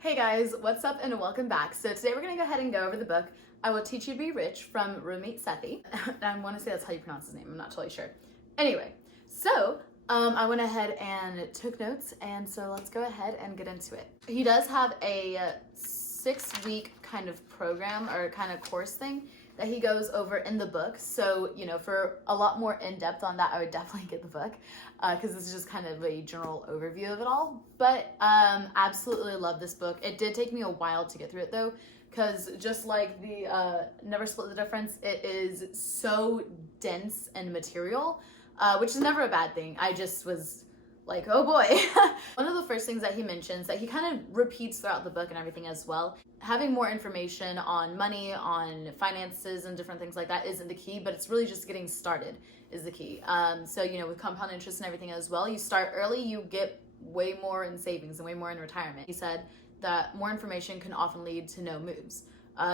Hey guys, what's up and welcome back. So today we're going to go ahead and go over the book, I Will Teach You to Be Rich from Roommate Sethi. I want to say that's how you pronounce his name, I'm not totally sure. Anyway, so I went ahead and took notes, and so let's go ahead and get into it. He does have a 6-week kind of program or kind of course thing that he goes over in the book. So, for a lot more in-depth on that, I would definitely get the book because it's just kind of a general overview of it all. But absolutely love this book. It did take me a while to get through it though, because just like the Never Split the Difference, it is so dense and material, which is never a bad thing. I just was like, oh boy. One of the first things that he mentions that he kind of repeats throughout the book and everything as well, having more information on money, on finances and different things like that isn't the key, but it's really just getting started is the key. So, with compound interest and everything as well, you start early, you get way more in savings and way more in retirement. He said that more information can often lead to no moves.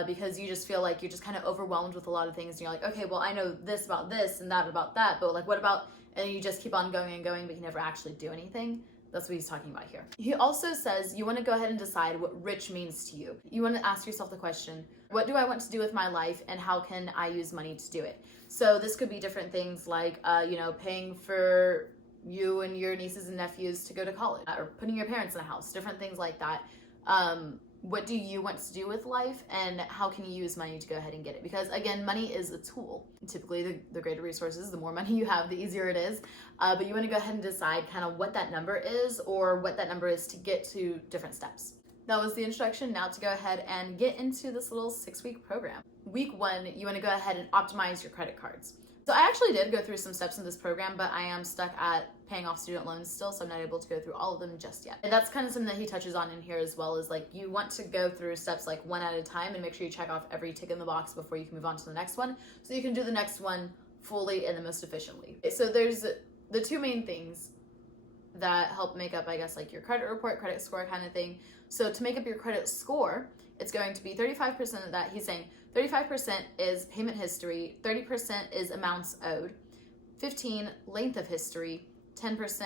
Because you just feel like you're just kind of overwhelmed with a lot of things and you're like, okay, well, I know this about this and that about that, but like, what about, and you just keep on going and going, but you never actually do anything. That's what he's talking about here. He also says you want to go ahead and decide what rich means to you. You want to ask yourself the question, what do I want to do with my life and how can I use money to do it? So this could be different things like, paying for you and your nieces and nephews to go to college or putting your parents in a house, different things like that. What do you want to do with life and how can you use money to go ahead and get it? Because again, money is a tool. Typically the greater resources, the more money you have, the easier it is. But you want to go ahead and decide kind of what that number is or what that number is to get to different steps. That was the introduction. Now to go ahead and get into this little 6-week program. Week 1, you want to go ahead and optimize your credit cards. So I actually did go through some steps in this program, but I am stuck at paying off student loans still, so I'm not able to go through all of them just yet. And that's kind of something that he touches on in here as well, is like you want to go through steps like one at a time and make sure you check off every tick in the box before you can move on to the next one, so you can do the next one fully and the most efficiently. So there's the two main things that help make up, I guess, like your credit report, credit score kind of thing. So to make up your credit score, it's going to be 35% of that. He's saying 35% is payment history, 30% is amounts owed, 15% length of history, 10%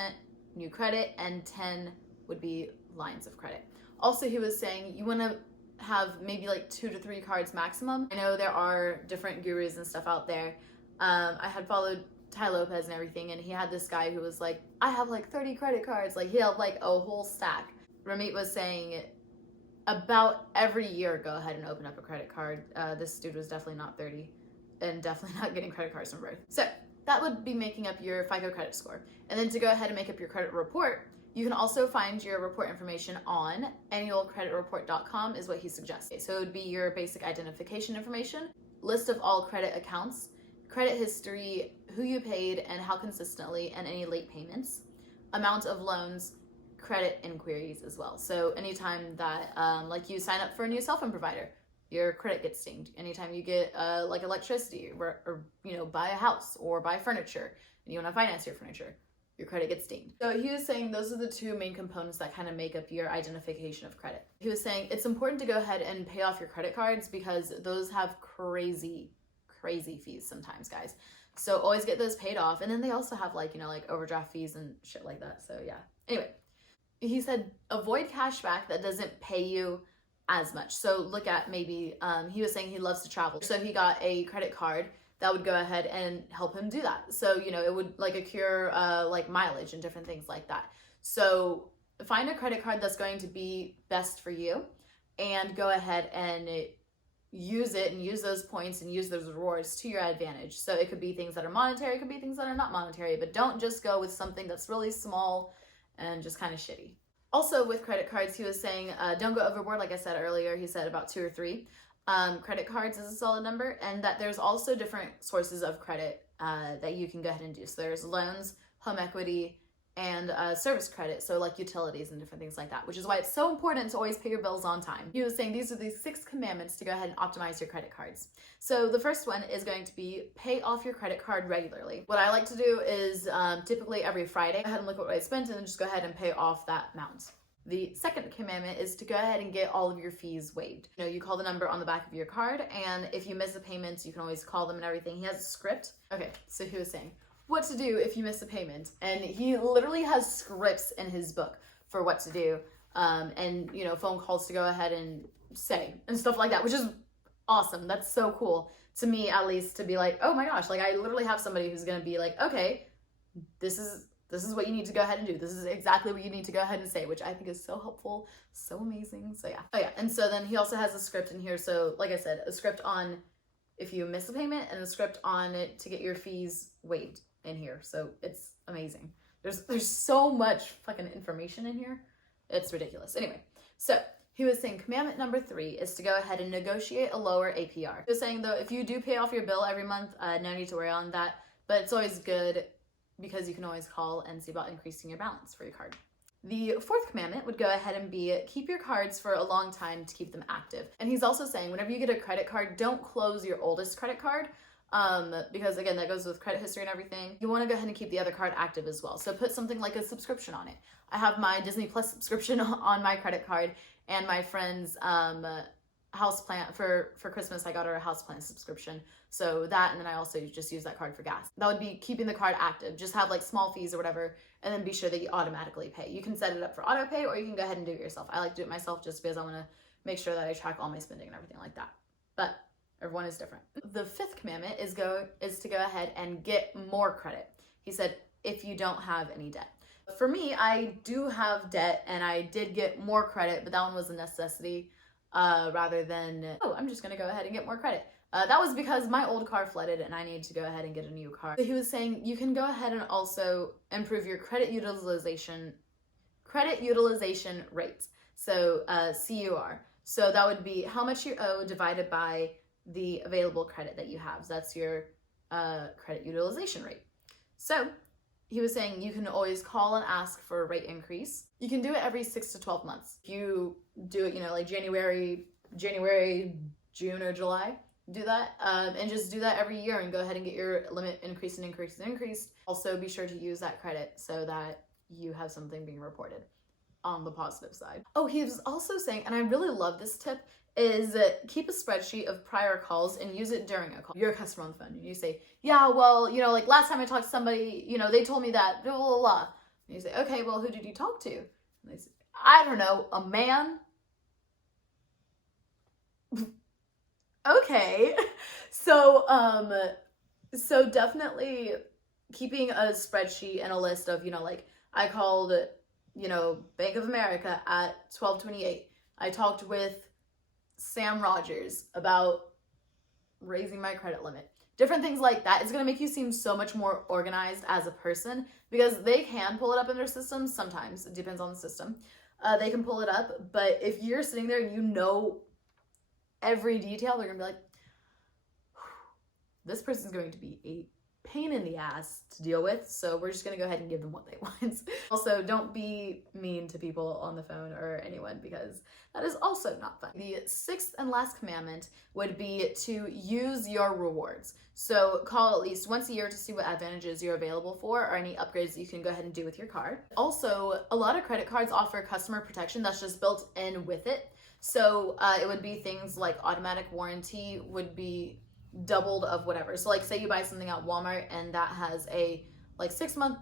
new credit, and 10 would be lines of credit. Also, he was saying you want to have maybe like 2 to 3 cards maximum. I know there are different gurus and stuff out there. I had followed Ty Lopez and everything, and he had this guy who was like, I have like 30 credit cards. Like he had like a whole stack. Ramit was saying about every year go ahead and open up a credit card. This dude was definitely not 30 and definitely not getting credit cards from birth. So that would be making up your FICO credit score. And then to go ahead and make up your credit report, you can also find your report information on annualcreditreport.com is what he suggests. So it would be your basic identification information, list of all credit accounts, credit history, who you paid and how consistently, and any late payments, amount of loans, credit inquiries as well. So anytime that like you sign up for a new cell phone provider, your credit gets dinged. Anytime you get like electricity or buy a house or buy furniture and you want to finance your furniture, your credit gets dinged. So he was saying those are the two main components that kind of make up your identification of credit. He was saying it's important to go ahead and pay off your credit cards because those have crazy fees sometimes, guys. So always get those paid off. And then they also have like overdraft fees and shit like that. So yeah. Anyway, he said avoid cashback that doesn't pay you as much. So look at maybe, he was saying he loves to travel. So he got a credit card that would go ahead and help him do that. So, it would like accrue like mileage and different things like that. So find a credit card that's going to be best for you and go ahead and use it and use those points and use those rewards to your advantage. So it could be things that are monetary, it could be things that are not monetary, but don't just go with something that's really small and just kind of shitty. Also with credit cards, he was saying, don't go overboard. Like I said earlier, he said about 2 or 3. Credit cards is a solid number, and that there's also different sources of credit that you can go ahead and do. So there's loans, home equity, and service credit, so like utilities and different things like that, which is why it's so important to always pay your bills on time. He was saying these are the 6 commandments to go ahead and optimize your credit cards. So the first one is going to be pay off your credit card regularly. What I like to do is typically every Friday, go ahead and look at what I spent and then just go ahead and pay off that amount. The second commandment is to go ahead and get all of your fees waived. You call the number on the back of your card, and if you miss a payment, you can always call them and everything. He has a script. Okay, so he was saying what to do if you miss a payment, and he literally has scripts in his book for what to do and, you know, phone calls to go ahead and say and stuff like that, which is awesome. That's so cool to me, at least, to be like, oh my gosh, like I literally have somebody who's going to be like, okay, this is what you need to go ahead and do. This is exactly what you need to go ahead and say, which I think is so helpful, so amazing. So yeah. Oh yeah. And so then he also has a script in here. So like I said, a script on if you miss a payment and a script on it to get your fees waived in here. So it's amazing. There's so much fucking information in here. It's ridiculous. Anyway, so he was saying commandment number 3 is to go ahead and negotiate a lower APR. He was saying though, if you do pay off your bill every month, no need to worry on that, but it's always good because you can always call and see about increasing your balance for your card. The 4th commandment would go ahead and be keep your cards for a long time to keep them active. And he's also saying whenever you get a credit card, don't close your oldest credit card because again, that goes with credit history and everything. You want to go ahead and keep the other card active as well. So put something like a subscription on it. I have my Disney Plus subscription on my credit card, and my friend's houseplant for Christmas, I got her a houseplant subscription. So that, and then I also just use that card for gas. That would be keeping the card active. Just have like small fees or whatever, and then be sure that you automatically pay. You can set it up for auto pay, or you can go ahead and do it yourself. I like to do it myself just because I want to make sure that I track all my spending and everything like that. But everyone is different. The 5th commandment is to go ahead and get more credit. He said, if you don't have any debt. For me, I do have debt, and I did get more credit, but that one was a necessity rather than, oh, I'm just going to go ahead and get more credit. That was because my old car flooded and I needed to go ahead and get a new car. So he was saying you can go ahead and also improve your credit utilization rates. So CUR. So that would be how much you owe divided by the available credit that you have. So that's your credit utilization rate. So he was saying you can always call and ask for a rate increase. You can do it every 6 to 12 months. If you do it, you know, like January, June, or July, do that. And just do that every year and go ahead and get your limit increased. Also be sure to use that credit so that you have something being reported on the positive side. Oh, he was also saying, and I really love this tip, is keep a spreadsheet of prior calls and use it during a call. You're a customer on the phone and you say, yeah, well, you know, like last time I talked to somebody, you know, they told me that, blah, blah, blah. And you say, okay, well, who did you talk to? And they say, I don't know, a man? Okay. So definitely keeping a spreadsheet and a list of, you know, like I called, you know, Bank of America at 12:28. I talked with Sam Rogers about raising my credit limit. Different things like that is going to make you seem so much more organized as a person, because they can pull it up in their systems sometimes. It depends on the system. They can pull it up, but if you're sitting there and you know every detail, they're going to be like, this person's going to be a pain in the ass to deal with, so we're just going to go ahead and give them what they want. Also, don't be mean to people on the phone or anyone, because that is also not fun. The 6th and last commandment would be to use your rewards. So call at least once a year to see what advantages you're available for or any upgrades you can go ahead and do with your card. Also, a lot of credit cards offer customer protection that's just built in with it. So it would be things like automatic warranty would be doubled of whatever. So like say you buy something at Walmart and that has a like 6-month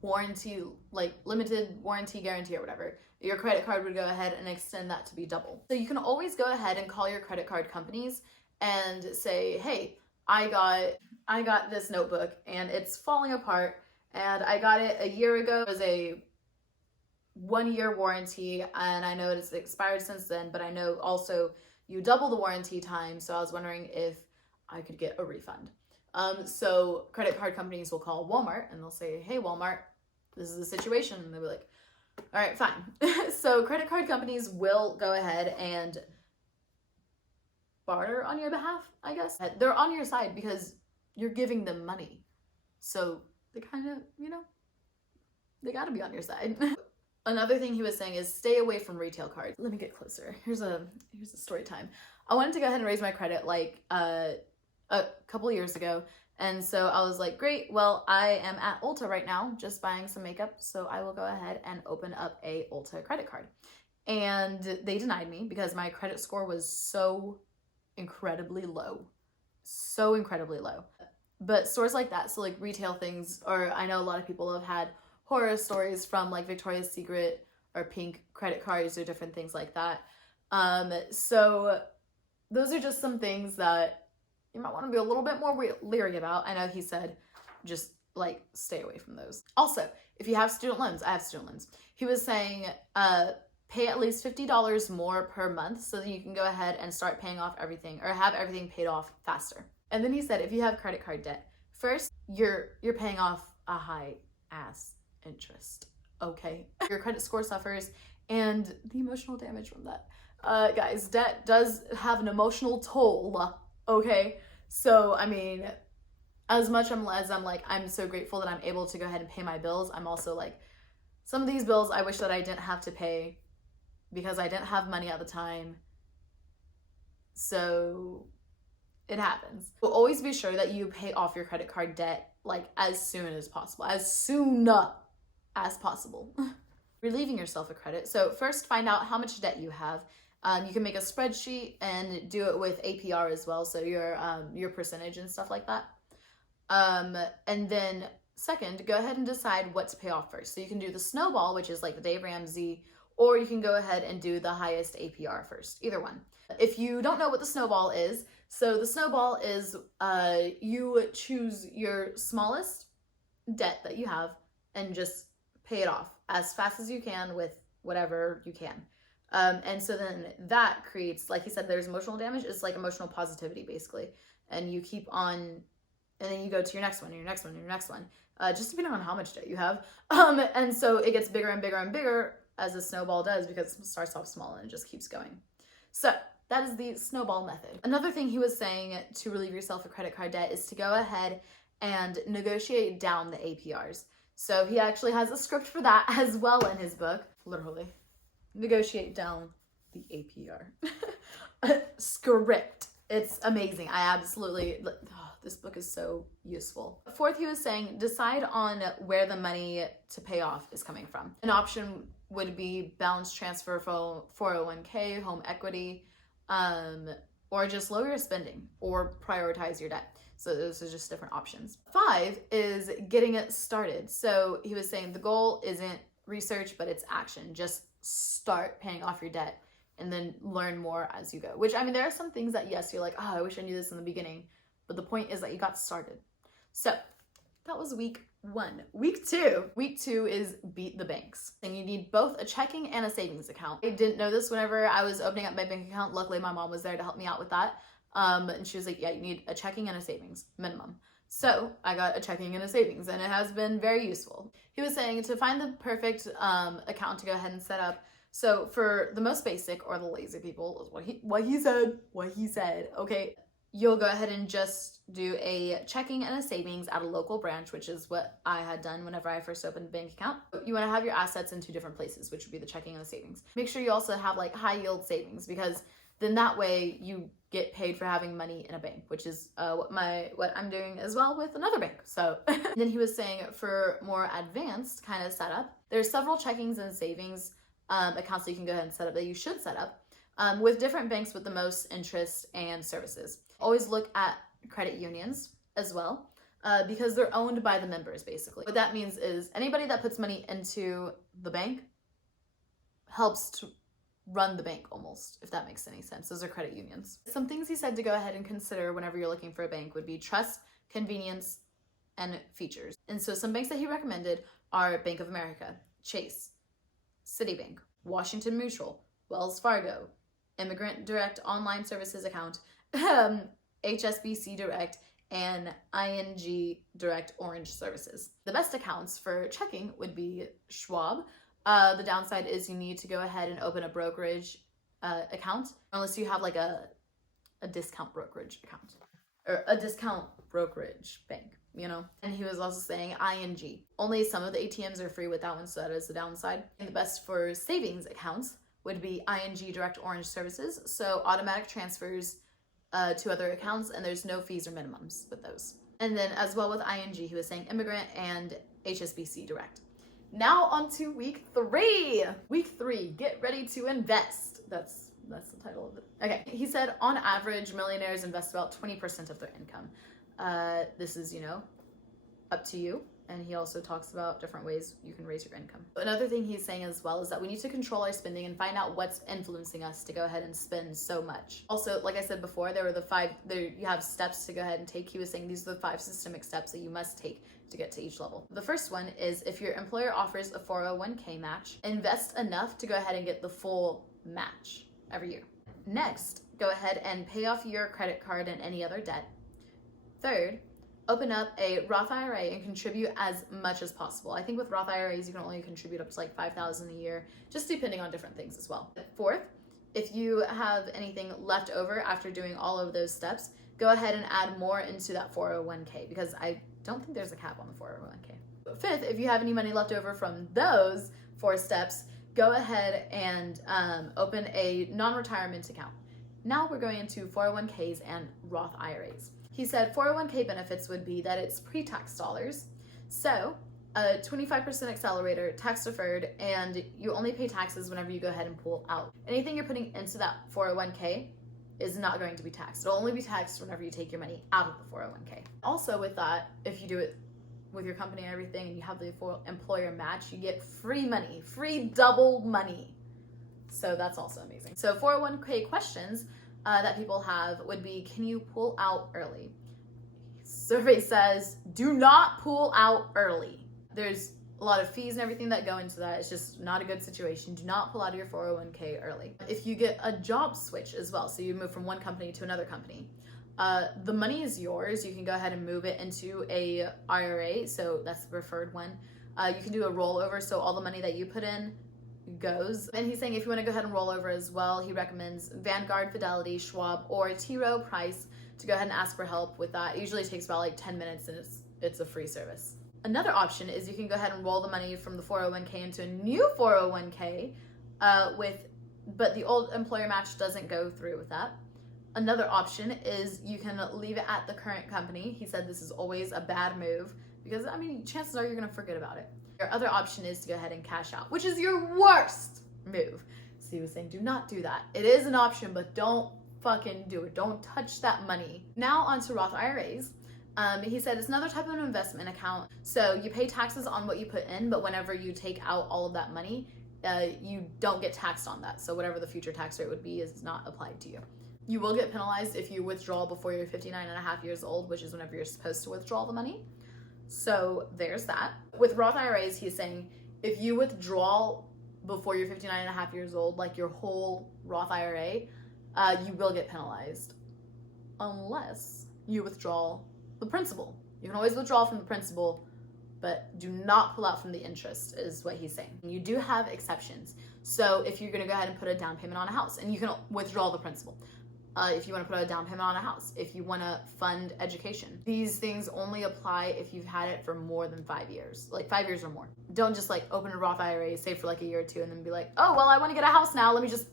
warranty, like limited warranty guarantee or whatever, your credit card would go ahead and extend that to be double. So you can always go ahead and call your credit card companies and say, hey, I got this notebook and it's falling apart and I got it a year ago. It was a 1-year warranty and I know it's expired since then, but I know also you double the warranty time, so I was wondering if I could get a refund. So credit card companies will call Walmart and they'll say, hey, Walmart, this is the situation. And they'll be like, all right, fine. So credit card companies will go ahead and barter on your behalf, I guess. They're on your side because you're giving them money. So they kind of, you know, they got to be on your side. Another thing he was saying is stay away from retail cards. Let me get closer. Here's a story time. I wanted to go ahead and raise my credit like a couple years ago. And so I was like, great, well, I am at Ulta right now, just buying some makeup. So I will go ahead and open up a Ulta credit card. And they denied me because my credit score was so incredibly low. So incredibly low. But stores like that, so like retail things, or I know a lot of people have had horror stories from like Victoria's Secret or pink credit cards or different things like that. So those are just some things that you might want to be a little bit more leery about. I know he said just like stay away from those. Also, if you have student loans, I have student loans. He was saying pay at least $50 more per month so that you can go ahead and start paying off everything or have everything paid off faster. And then he said if you have credit card debt, first you're paying off a high ass interest. Okay, your credit score suffers and the emotional damage from that. Guys, debt does have an emotional toll. Okay, so I mean, as much as I'm like, I'm so grateful that I'm able to go ahead and pay my bills, I'm also like, some of these bills I wish that I didn't have to pay because I didn't have money at the time. So it happens. But always be sure that you pay off your credit card debt like as soon as possible. As soon as possible. Relieving yourself of credit. So first find out how much debt you have. You can make a spreadsheet and do it with APR as well. So your percentage and stuff like that. And then second, go ahead and decide what to pay off first. So you can do the snowball, which is like the Dave Ramsey, or you can go ahead and do the highest APR first, either one. If you don't know what the snowball is, so the snowball is you choose your smallest debt that you have and just pay it off as fast as you can with whatever you can. And so then that creates, like he said, there's emotional damage. It's like emotional positivity, basically. And you keep on, and then you go to your next one, and your next one, and your next one, just depending on how much debt you have. And so it gets bigger and bigger and bigger as a snowball does because it starts off small and it just keeps going. So that is the snowball method. Another thing he was saying to relieve yourself of credit card debt is to go ahead and negotiate down the APRs. So he actually has a script for that as well in his book, literally. Negotiate down the APR. Script. It's amazing. I absolutely, this book is so useful. Fourth, he was saying, decide on where the money to pay off is coming from. An option would be balance transfer for 401k, home equity, or just lower your spending or prioritize your debt. So those are just different options. 5 is getting it started. So he was saying the goal isn't research, but it's action. Just start paying off your debt and then learn more as you go. Which, I mean, there are some things that, yes, you're like, oh, I wish I knew this in the beginning. But the point is that you got started. So that was week 1. Week 2 is beat the banks. And you need both a checking and a savings account. I didn't know this whenever I was opening up my bank account. Luckily, my mom was there to help me out with that. And she was like, yeah, you need a checking and a savings minimum. So I got a checking and a savings, and it has been very useful. He was saying to find the perfect account to go ahead and set up. So for the most basic or the lazy people, is what he said, okay, you'll go ahead and just do a checking and a savings at a local branch, which is what I had done whenever I first opened a bank account. You want to have your assets in 2 different places, which would be the checking and the savings. Make sure you also have like high yield savings, because then that way you get paid for having money in a bank, which is what I'm doing as well with another bank. So then he was saying for more advanced kind of setup, there's several checkings and savings accounts that you can go ahead and set up that you should set up with different banks with the most interest and services. Always look at credit unions as well because they're owned by the members, basically. What that means is anybody that puts money into the bank helps to run the bank almost, if that makes any sense. Those are credit unions. Some things he said to go ahead and consider whenever you're looking for a bank would be trust, convenience, and features. And so some banks that he recommended are Bank of America, Chase, Citibank, Washington Mutual, Wells Fargo, Immigrant Direct Online Services Account, HSBC Direct, and ING Direct Orange Services. The best accounts for checking would be Schwab. The downside is you need to go ahead and open a brokerage account unless you have like a discount brokerage account or a discount brokerage bank, you know? And he was also saying ING. Only some of the ATMs are free with that one, so that is the downside. And the best for savings accounts would be ING Direct Orange Services. So automatic transfers to other accounts, and there's no fees or minimums with those. And then as well with ING, he was saying Immigrant and HSBC Direct. Now on to week 3. Week 3, get ready to invest. That's the title of it. Okay, he said on average, millionaires invest about 20% of their income. This is, up to you And he also talks about different ways you can raise your income. Another thing he's saying as well is that we need to control our spending and find out what's influencing us to go ahead and spend so much. Also, like I said before, you have steps to go ahead and take. He was saying these are the 5 systemic steps that you must take to get to each level. The first one is if your employer offers a 401k match, invest enough to go ahead and get the full match every year. Next, go ahead and pay off your credit card and any other debt. Third, open up a Roth IRA and contribute as much as possible. I think with Roth IRAs, you can only contribute up to like $5,000 a year, just depending on different things as well. Fourth, if you have anything left over after doing all of those steps, go ahead and add more into that 401k, because I don't think there's a cap on the 401k. Fifth, if you have any money left over from those 4 steps, go ahead and open a non-retirement account. Now we're going into 401ks and Roth IRAs. He said 401k benefits would be that it's pre-tax dollars. So a 25% accelerator, tax deferred, and you only pay taxes whenever you go ahead and pull out. Anything you're putting into that 401k is not going to be taxed. It'll only be taxed whenever you take your money out of the 401k. Also with that, if you do it with your company and everything and you have the employer match, you get free money, free double money. So that's also amazing. So 401k questions that people have would be, can you pull out early? Survey says, do not pull out early. There's a lot of fees and everything that go into that. It's just not a good situation. Do not pull out of your 401k early. If you get a job switch as well, so you move from one company to another company, the money is yours. You can go ahead and move it into a IRA, so that's the preferred one. You can do a rollover, so all the money that you put in goes. And he's saying if you want to go ahead and roll over as well, he recommends Vanguard, Fidelity, Schwab, or T. Rowe Price to go ahead and ask for help with that. It usually takes about like 10 minutes and it's a free service. Another option is you can go ahead and roll the money from the 401k into a new 401k but the old employer match doesn't go through with that. Another option is you can leave it at the current company. He said this is always a bad move because, I mean, chances are you're going to forget about it. Your other option is to go ahead and cash out, which is your worst move. So he was saying, do not do that. It is an option, but don't fucking do it. Don't touch that money. Now on to Roth IRAs. He said it's another type of an investment account. So you pay taxes on what you put in, but whenever you take out all of that money, you don't get taxed on that. So whatever the future tax rate would be is not applied to you. You will get penalized if you withdraw before you're 59 and a half years old, which is whenever you're supposed to withdraw the money. So there's that. With Roth IRAs, he's saying if you withdraw before you're 59 and a half years old, like your whole Roth IRA, you will get penalized unless you withdraw the principal. You can always withdraw from the principal, but do not pull out from the interest is what he's saying. You do have exceptions. So if you're going to go ahead and put a down payment on a house, and you can withdraw the principal. If you want to put a down payment on a house, if you want to fund education. These things only apply if you've had it for more than 5 years, like 5 years or more. Don't just like open a Roth IRA, save for like a year or two, and then be like, oh, well, I want to get a house now. Let me just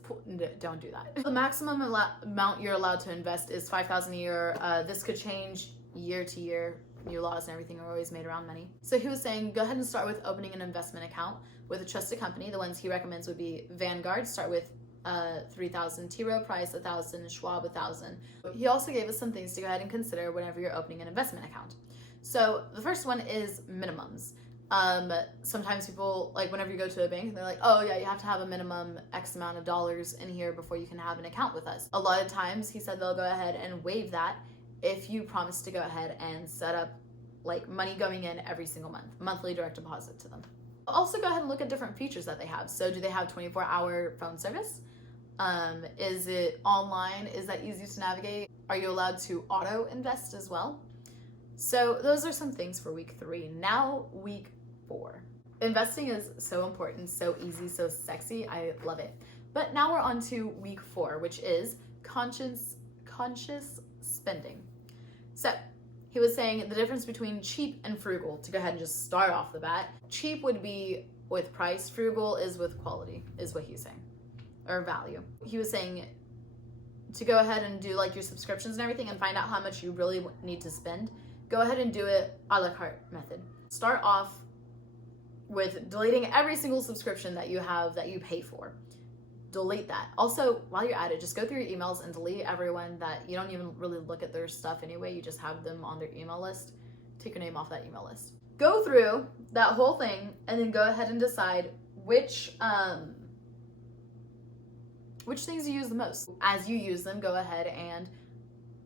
don't do that. The maximum amount you're allowed to invest is $5,000 a year. This could change year to year. New laws and everything are always made around money. So he was saying, go ahead and start with opening an investment account with a trusted company. The ones he recommends would be Vanguard. Start with 3,000, T. Rowe Price 1,000, Schwab 1,000. He also gave us some things to go ahead and consider whenever you're opening an investment account. So the first one is minimums. Sometimes people, like whenever you go to a bank, they're like, oh yeah, you have to have a minimum X amount of dollars in here before you can have an account with us. A lot of times he said they'll go ahead and waive that if you promise to go ahead and set up like money going in every single month, monthly direct deposit to them. Also go ahead and look at different features that they have. So do they have 24-hour phone service? Is it online? Is that easy to navigate? Are you allowed to auto invest as well? So those are some things for week 3. Now week 4. Investing is so important, so easy, so sexy. I love it. But now we're on to week 4, which is conscious spending. So he was saying the difference between cheap and frugal, to go ahead and just start off the bat. Cheap would be with price, frugal is with quality, is what he's saying, or value. He was saying to go ahead and do like your subscriptions and everything and find out how much you really need to spend. Go ahead and do it a la carte method. Start off with deleting every single subscription that you have that you pay for. Delete that. Also, while you're at it, just go through your emails and delete everyone that you don't even really look at their stuff anyway. You just have them on their email list. Take your name off that email list. go through that whole thing and then go ahead and decide which things you use the most. As you use them, go ahead and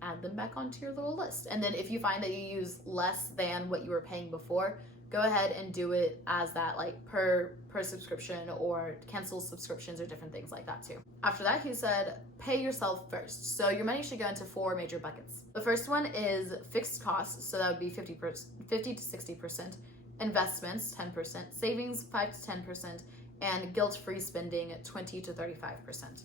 add them back onto your little list. And then if you find that you use less than what you were paying before, go ahead and do it as that, like per subscription, or cancel subscriptions or different things like that too. After that, he said, pay yourself first. So your money should go into 4 major buckets. The first one is fixed costs. So that would be 50 to 60%, investments, 10%, savings, 5 to 10%, and guilt-free spending, 20 to 35%.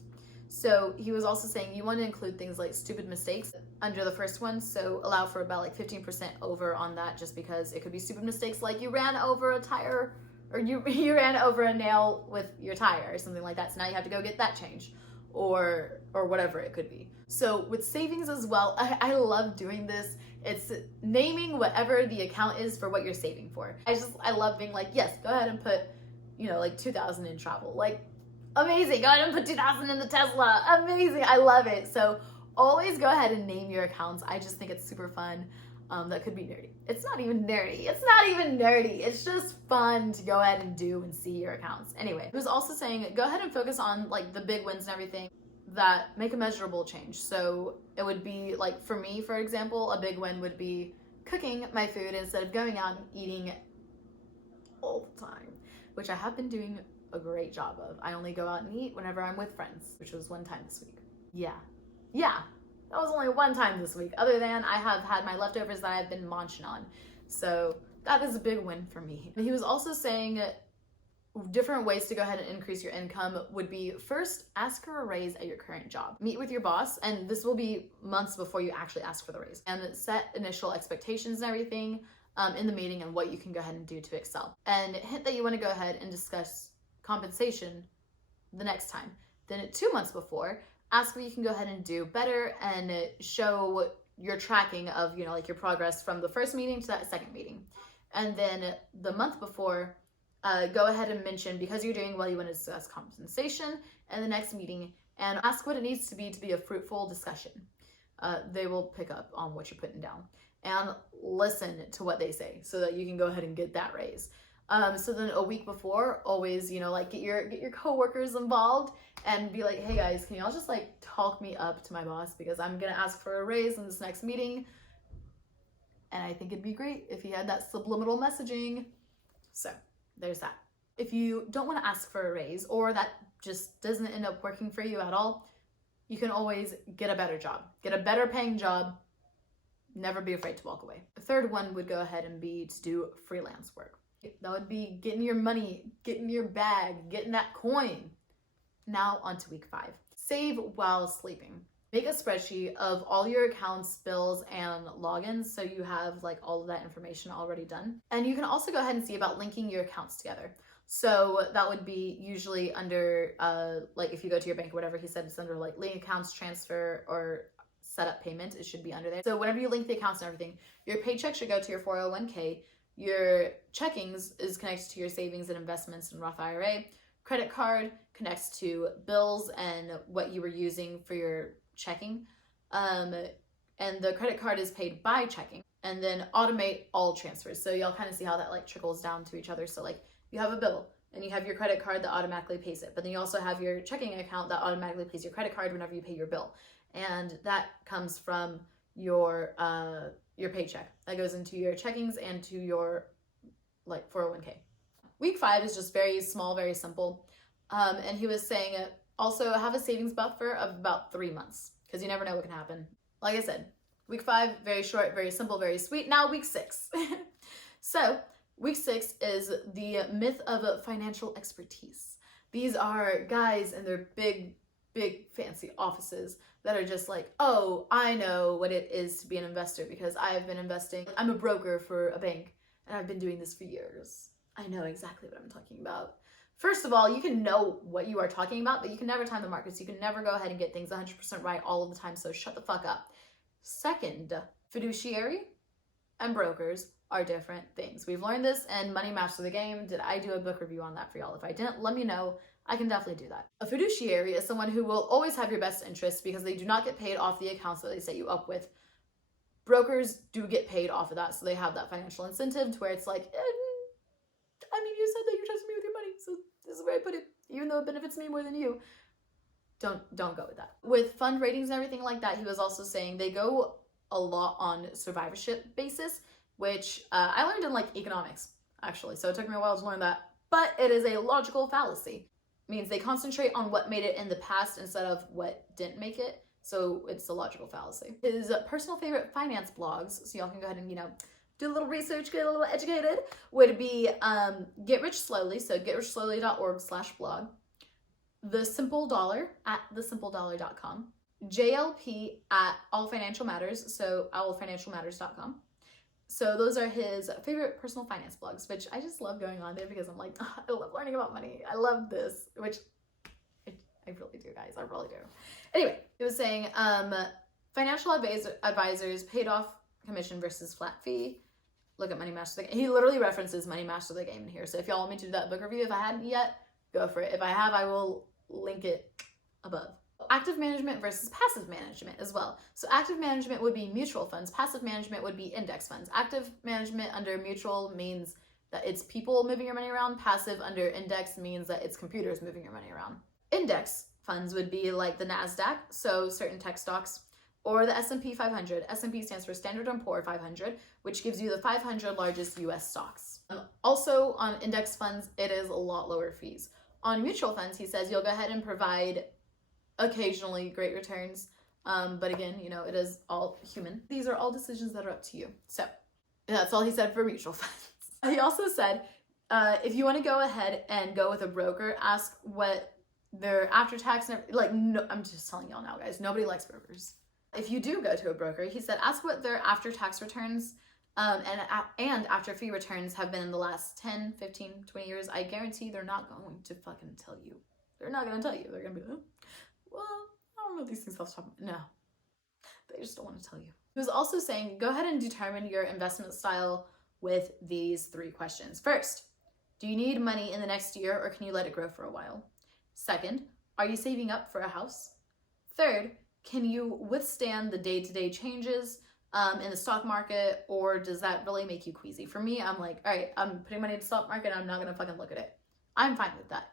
So he was also saying you want to include things like stupid mistakes under the first one. So allow for about like 15% over on that, just because it could be stupid mistakes like you ran over a tire, or you ran over a nail with your tire or something like that. So now you have to go get that changed, or whatever it could be. So with savings as well, I love doing this. It's naming whatever the account is for what you're saving for. I love being like, yes, go ahead and put, like 2,000 in travel. Like, amazing. Go ahead and put 2,000 in the Tesla. Amazing. I love it. So always go ahead and name your accounts. I just think it's super fun. That could be nerdy. It's not even nerdy. It's just fun to go ahead and do and see your accounts. Anyway, he was also saying, go ahead and focus on like the big wins and everything that make a measurable change. So it would be like, for me, for example, a big win would be cooking my food instead of going out and eating all the time, which I have been doing a great job of. I only go out and eat whenever I'm with friends, which was one time this week. Yeah, that was only one time this week. Other than I have had my leftovers that I've been munching on. So that is a big win for me. He was also saying different ways to go ahead and increase your income would be, first, ask for a raise at your current job. Meet with your boss, and this will be months before you actually ask for the raise, and set initial expectations and everything in the meeting and what you can go ahead and do to excel. And hint that you want to go ahead and discuss compensation the next time. Then 2 months before, ask what you can go ahead and do better, and show your tracking of, like your progress from the first meeting to that second meeting. And then the month before, go ahead and mention, because you're doing well, you want to discuss compensation in the next meeting, and ask what it needs to be a fruitful discussion. They will pick up on what you're putting down, and listen to what they say so that you can go ahead and get that raise. So then a week before, always, like get your coworkers involved and be like, hey guys, can y'all just like talk me up to my boss, because I'm gonna ask for a raise in this next meeting. And I think it'd be great if he had that subliminal messaging. So there's that. If you don't want to ask for a raise, or that just doesn't end up working for you at all, you can always get a better job, get a better paying job. Never be afraid to walk away. The third one would go ahead and be to do freelance work. That would be getting your money, getting your bag, getting that coin. Now on to week 5. Save while sleeping. Make a spreadsheet of all your accounts, bills, and logins, so you have like all of that information already done. And you can also go ahead and see about linking your accounts together. So that would be usually under, like if you go to your bank or whatever, he said it's under like link accounts, transfer, or set up payment. It should be under there. So whenever you link the accounts and everything, your paycheck should go to your 401k. Your checkings is connected to your savings and investments in Roth IRA. Credit card connects to bills and what you were using for your checking. And the credit card is paid by checking. And then automate all transfers. So y'all kind of see how that like trickles down to each other. So like you have a bill and you have your credit card that automatically pays it. But then you also have your checking account that automatically pays your credit card whenever you pay your bill. And that comes from your paycheck. That goes into your checkings and to your like 401k. Week 5 is just very small, very simple. And he was saying also have a savings buffer of about 3 months, because you never know what can happen. Like I said, week 5, very short, very simple, very sweet. Now week 6. So week 6 is the myth of financial expertise. These are guys in their big fancy offices that are just like, oh, I know what it is to be an investor because I've been investing. I'm a broker for a bank and I've been doing this for years. I know exactly what I'm talking about. First of all, you can know what you are talking about, but you can never time the markets. You can never go ahead and get things 100% right all of the time, so shut the fuck up. Second, fiduciary and brokers are different things. We've learned this in Money Master the Game. Did I do a book review on that for y'all? If I didn't, let me know. I can definitely do that. A fiduciary is someone who will always have your best interests because they do not get paid off the accounts that they set you up with brokers do get paid off of that, so they have that financial incentive to where it's like, I mean, you said that you're trusting me with your money, so this is where I put it, even though it benefits me more than you. Don't go with that. With fund ratings and everything like that, he was also saying they go a lot on survivorship basis, which I learned in like economics, actually, so it took me a while to learn that, but it is a logical fallacy. It means they concentrate on what made it in the past instead of what didn't make it, so it's a logical fallacy. His personal favorite finance blogs, so y'all can go ahead and, do a little research, get a little educated, would be Get Rich Slowly, so getrichslowly.org/blog, The Simple Dollar at thesimpledollar.com, JLP at All Financial Matters, so owlfinancialmatters.com. So those are his favorite personal finance blogs, which I just love going on there because I'm like, oh, I love learning about money. I love this, which I really do, guys. I really do. Anyway, he was saying financial advisors paid off commission versus flat fee. Look at Money Master the Game. He literally references Money Master the Game in here. So if y'all want me to do that book review, if I hadn't yet, go for it. If I have, I will link it above. Active management versus passive management as well. So active management would be mutual funds. Passive management would be index funds. Active management under mutual means that it's people moving your money around. Passive under index means that it's computers moving your money around. Index funds would be like the NASDAQ, so certain tech stocks, or the S&P 500. S&P stands for Standard & Poor 500, which gives you the 500 largest US stocks. Also on index funds, it is a lot lower fees. On mutual funds, he says you'll go ahead and provide occasionally great returns, but again, it is all human. These are all decisions that are up to you. So that's all he said for mutual funds. He also said, if you want to go ahead and go with a broker, ask what their after-tax, no, I'm just telling y'all now, guys, nobody likes brokers. If you do go to a broker, he said, ask what their after-tax returns and after-fee returns have been in the last 10, 15, 20 years. I guarantee they're not going to fucking tell you. They're not going to tell you. They're going to be like, well, I don't know these things off the top of my head. No, they just don't want to tell you. He was also saying, go ahead and determine your investment style with these 3 questions. First, do you need money in the next year or can you let it grow for a while? Second, are you saving up for a house? Third, can you withstand the day-to-day changes in the stock market, or does that really make you queasy? For me, I'm like, all right, I'm putting money in the stock market, I'm not gonna fucking look at it. I'm fine with that.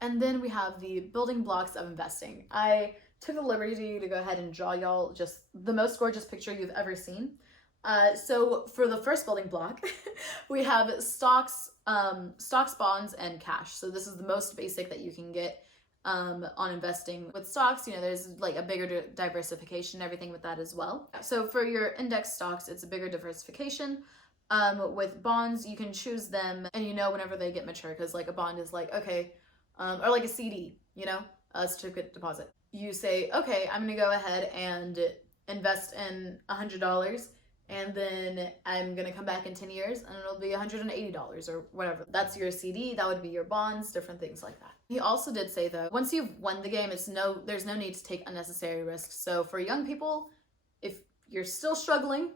And then we have the building blocks of investing. I took the liberty to go ahead and draw y'all just the most gorgeous picture you've ever seen. So for the first building block, we have stocks, bonds, and cash. So this is the most basic that you can get on investing. With stocks, there's like a bigger diversification, everything with that as well. So for your index stocks, it's a bigger diversification. With bonds, you can choose them and whenever they get mature, because like a bond is like, okay, or like a CD, a certificate deposit. You say, okay, I'm gonna go ahead and invest in $100, and then I'm gonna come back in 10 years and it'll be $180 or whatever. That's your CD, that would be your bonds, different things like that. He also did say though, once you've won the game, there's no need to take unnecessary risks. So for young people, if you're still struggling,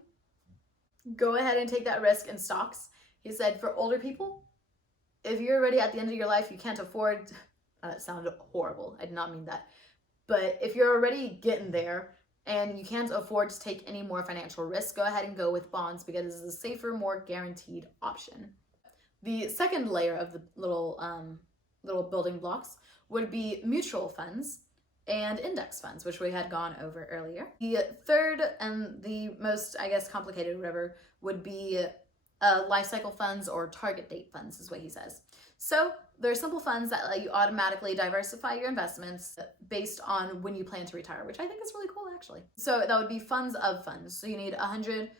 go ahead and take that risk in stocks. He said for older people, if you're already at the end of your life, you can't afford, that sounded horrible, I did not mean that. But if you're already getting there and you can't afford to take any more financial risk, go ahead and go with bonds because this is a safer, more guaranteed option. The second layer of the little building blocks would be mutual funds and index funds, which we had gone over earlier. The third and the most, complicated whatever would be lifecycle funds or target date funds is what he says. So they're simple funds that let you automatically diversify your investments based on when you plan to retire, which I think is really cool actually. So that would be funds of funds. So you need 100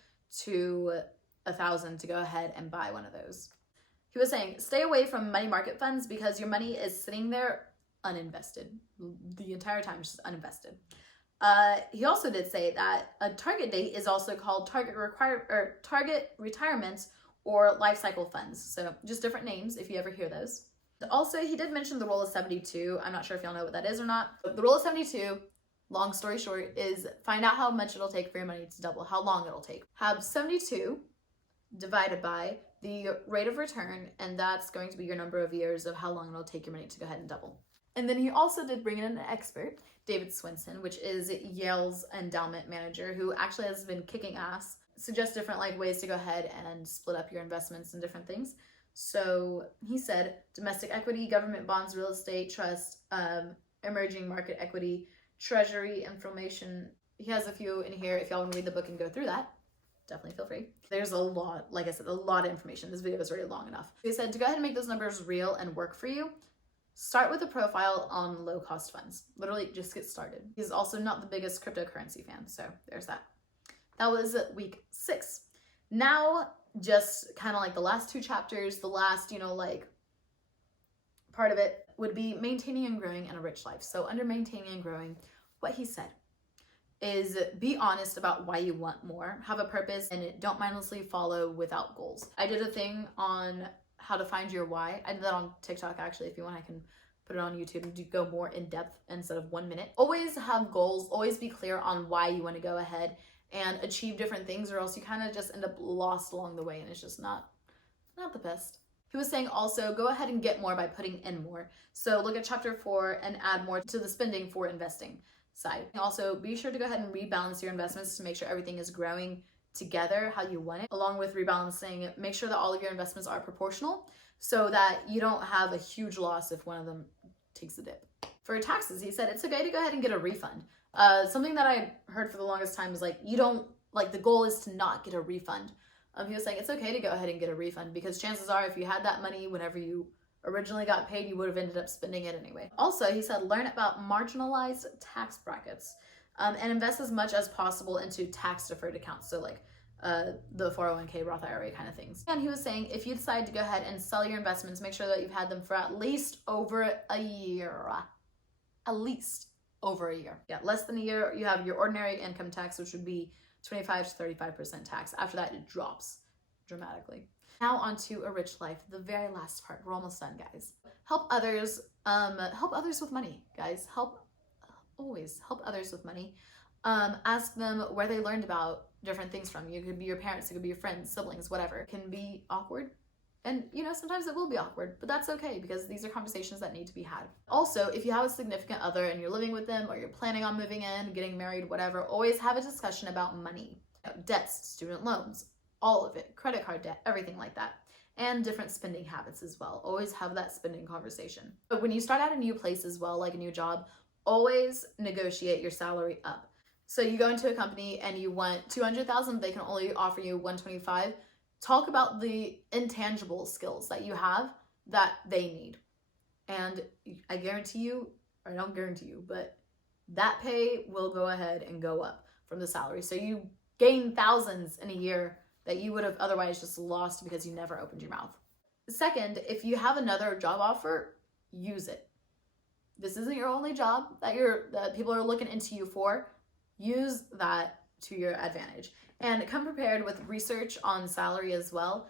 to 1,000 to go ahead and buy one of those. He was saying, stay away from money market funds because your money is sitting there uninvested the entire time, just uninvested. He also did say that a target date is also called target retirement or lifecycle funds. So just different names if you ever hear those. Also, he did mention the rule of 72. I'm not sure if y'all know what that is or not. But the rule of 72, long story short, is find out how much it'll take for your money to double, how long it'll take. Have 72 divided by the rate of return, and that's going to be your number of years of how long it'll take your money to go ahead and double. And then he also did bring in an expert, David Swanson, which is Yale's endowment manager, who actually has been kicking ass, suggests different like ways to go ahead and split up your investments and different things. So he said domestic equity, government bonds, real estate, trust, emerging market equity, treasury, information. He has a few in here. If y'all want to read the book and go through that, definitely feel free. There's a lot, like I said, a lot of information. This video is already long enough. He said to go ahead and make those numbers real and work for you, start with a profile on low cost funds. Literally just get started. He's also not the biggest cryptocurrency fan, so there's that. That was week 6. Now, just kind of like the last 2 chapters, the last, like part of it would be maintaining and growing in a rich life. So under maintaining and growing, what he said is be honest about why you want more, have a purpose, and don't mindlessly follow without goals. I did a thing on how to find your why. I did that on TikTok, actually. If you want, I can put it on YouTube and go more in depth instead of 1 minute. Always have goals, always be clear on why you want to go ahead and achieve different things, or else you kind of just end up lost along the way, and it's just not the best. He was saying also go ahead and get more by putting in more. So look at chapter 4 and add more to the spending for investing side. Also, be sure to go ahead and rebalance your investments to make sure everything is growing together how you want it. Along with rebalancing, make sure that all of your investments are proportional so that you don't have a huge loss if one of them takes a dip. For taxes, he said it's okay to go ahead and get a refund. Something that I heard for the longest time is like, you don't, like the goal is to not get a refund. He was saying it's okay to go ahead and get a refund because chances are if you had that money whenever you originally got paid, you would have ended up spending it anyway. Also, he said learn about marginalized tax brackets and invest as much as possible into tax deferred accounts. So like the 401k, Roth IRA kind of things. And he was saying if you decide to go ahead and sell your investments, make sure that you've had them for at least over a year. At least over a year. Yeah, less than a year, you have your ordinary income tax, which would be 25 to 35% tax. After that, it drops dramatically. Now on to a rich life, the very last part. We're almost done, guys. Help others with money, guys. Always help others with money. Ask them where they learned about different things from. You could be your parents, it could be your friends, siblings, whatever. It can be awkward. And sometimes it will be awkward, but that's okay because these are conversations that need to be had. Also, if you have a significant other and you're living with them or you're planning on moving in, getting married, whatever, always have a discussion about money. Debts, student loans, all of it, credit card debt, everything like that. And different spending habits as well. Always have that spending conversation. But when you start at a new place as well, like a new job, always negotiate your salary up. So you go into a company and you want $200,000, they can only offer you $125,000. Talk about the intangible skills that you have that they need. And I guarantee you, or I don't guarantee you, but that pay will go ahead and go up from the salary. So you gain thousands in a year that you would have otherwise just lost because you never opened your mouth. Second, if you have another job offer, use it. This isn't your only job that people are looking into you for. Use that to your advantage. And come prepared with research on salary as well.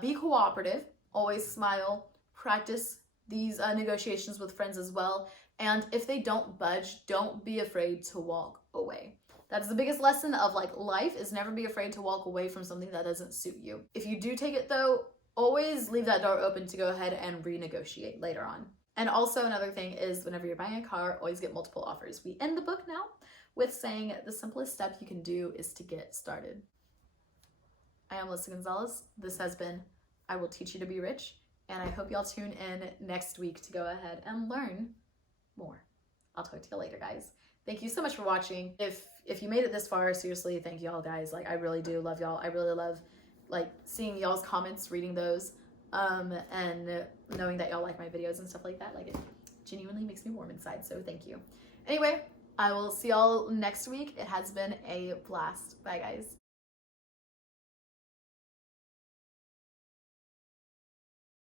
Be cooperative, always smile, practice these negotiations with friends as well. And if they don't budge, don't be afraid to walk away. That's the biggest lesson of life is never be afraid to walk away from something that doesn't suit you. If you do take it though, always leave that door open to go ahead and renegotiate later on. And also another thing is whenever you're buying a car, always get multiple offers. We end the book now with saying the simplest step you can do is to get started. I am Alyssa Gonzalez. This has been I Will Teach You to Be Rich, and I hope y'all tune in next week to go ahead and learn more. I'll talk to you later, guys. Thank you so much for watching. If you made it this far, seriously, thank y'all, guys. I really do love y'all. I really love seeing y'all's comments, reading those, and knowing that y'all like my videos and stuff like that. It genuinely makes me warm inside, so thank you. Anyway, I will see y'all next week. It has been a blast. Bye, guys.